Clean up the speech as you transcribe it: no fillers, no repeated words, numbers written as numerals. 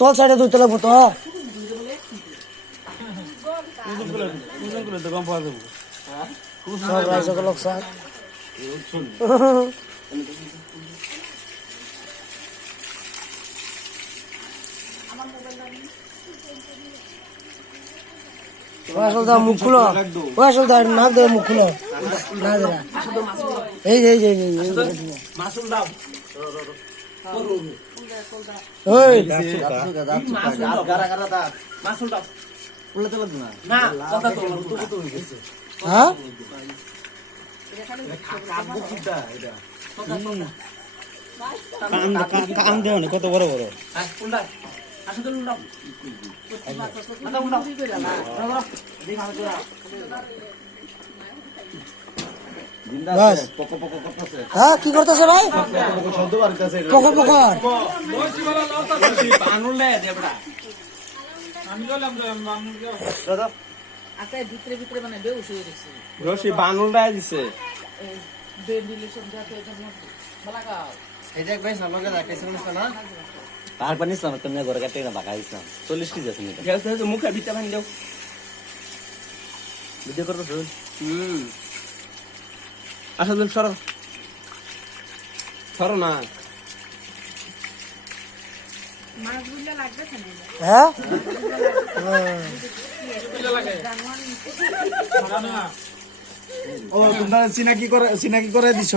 তোর সাইডে দুই তলা মতো মুখ খুলো নাক দেবে মুখ খুলো না দেরা এই মাসুল দাও ওই গারা গারা দাও মাসুল দাও উল্লে তো লাগবে না কথা তো তো হয়ে গেছে হ্যাঁ কাটবো কিডা এটা কান দেও না কত বড় বড় হ্যাঁ উল্লা আসো তো উল্লাও আদা উল্লাও দেখ ভালো করে বাস হ্যাঁ কি করতেছে ভাই শব্দ বাড়িতেছে পকর পকর বানুল দে দেবড়া আমি গেলাম বানুল দাদা আচ্ছা ভিতরে ভিতরে মানে বেউস হয়ে গেছে রশি বানুল দাই দিছে বে রিলেশন যাতে এটা বালাগাও এই দেখ ভাই সামনে রাখাইছ না পার পানি সামনে তুমি ঘরে কাটে না বাগাইছাম 40 কেজি আছে এটা গেছে মুখে ভিতরে ভাঙ দাও ভিডিও করতেছ আসলে সরো না মাছগুলো লাগবে হ্যাঁ ও তোমরা চিনা কি করে দিছ